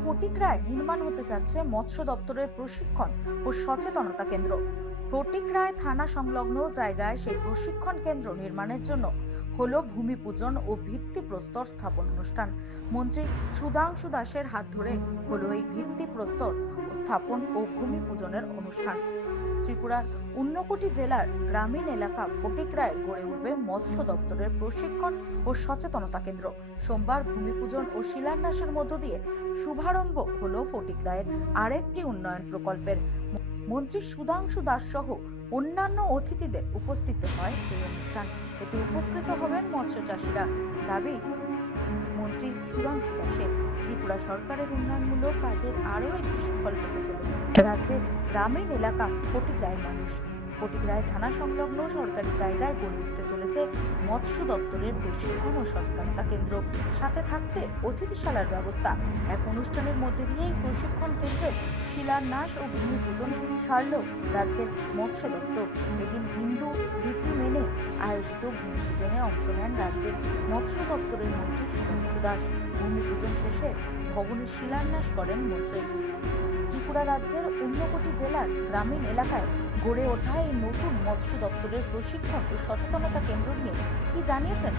ফটিকরায় নির্মাণ হতে যাচ্ছে মৎস্য দপ্তরের প্রশিক্ষণ ও সচেতনতা কেন্দ্র। ফটিকরায় থানা সংলগ্ন জায়গায় সেই প্রশিক্ষণ কেন্দ্র নির্মাণের জন্য হলো ভূমি পূজন ও ভিত্তি প্রস্তর স্থাপন অনুষ্ঠান। মন্ত্রী সুধাংশু দাসের হাত ধরে হলো এই ভিত্তি প্রস্তর স্থাপন ও ভূমি পূজনের অনুষ্ঠান। ত্রিপুরার ঊনকোটি জেলার গ্রামীণ এলাকা ফটিকরায় গড়ে উঠবে মৎস্য দপ্তরের প্রশিক্ষণ ও সচেতনতা কেন্দ্র। সোমবার ভূমি পূজন ও শিলান্যাসের মধ্য দিয়ে শুভারম্ভ হলো ফটিকরায়ের আরেকটি উন্নয়ন প্রকল্পের। মন্ত্রী সুধাংশু দাস সহ অন্যান্য অতিথিদের উপস্থিত হয় এই অনুষ্ঠান। এতে উপকৃত হবেন মৎস্য চাষিরা দাবি, মন্ত্রী সুধাংশু দাসের ত্রিপুরা সরকারের উন্নয়নমূলক কাজের আরও একটি সুফল পেতে চলেছে। রাজ্যের গ্রামীণ এলাকা ফটিকরায়ের মানুষ। ফটিকরায় থানা সংলগ্ন সরকারি জায়গায় গড়ে উঠতে চলেছে মৎস্য দপ্তরের প্রশিক্ষণ ও সচেতনতা কেন্দ্র। সাথে থাকছে অতিথিশালার ব্যবস্থা। এক অনুষ্ঠানের মধ্যে দিয়ে এই প্রশিক্ষণ কেন্দ্রের শিলান্যাস ও ভূমি পূজন সারল রাজ্যের মৎস্য দপ্তর। এদিন হিন্দু রীতি মেনে আয়োজিত ভূমি পূজনে অংশ নেন রাজ্যের মৎস্য দপ্তরের মন্ত্রী সুধাংশু দাস। ভূমি পূজন শেষে ভবনের শিলান্যাস করেন মন্ত্রী ত্রিপুরা রাজ্যের ঊনকোটি জেলার গ্রামীণ এলাকায় গড়ে ওঠা এই নতুন মৎস্য দপ্তরের প্রশিক্ষণ ও সচেতনতা কেন্দ্র নিয়ে কি জানিয়েছেন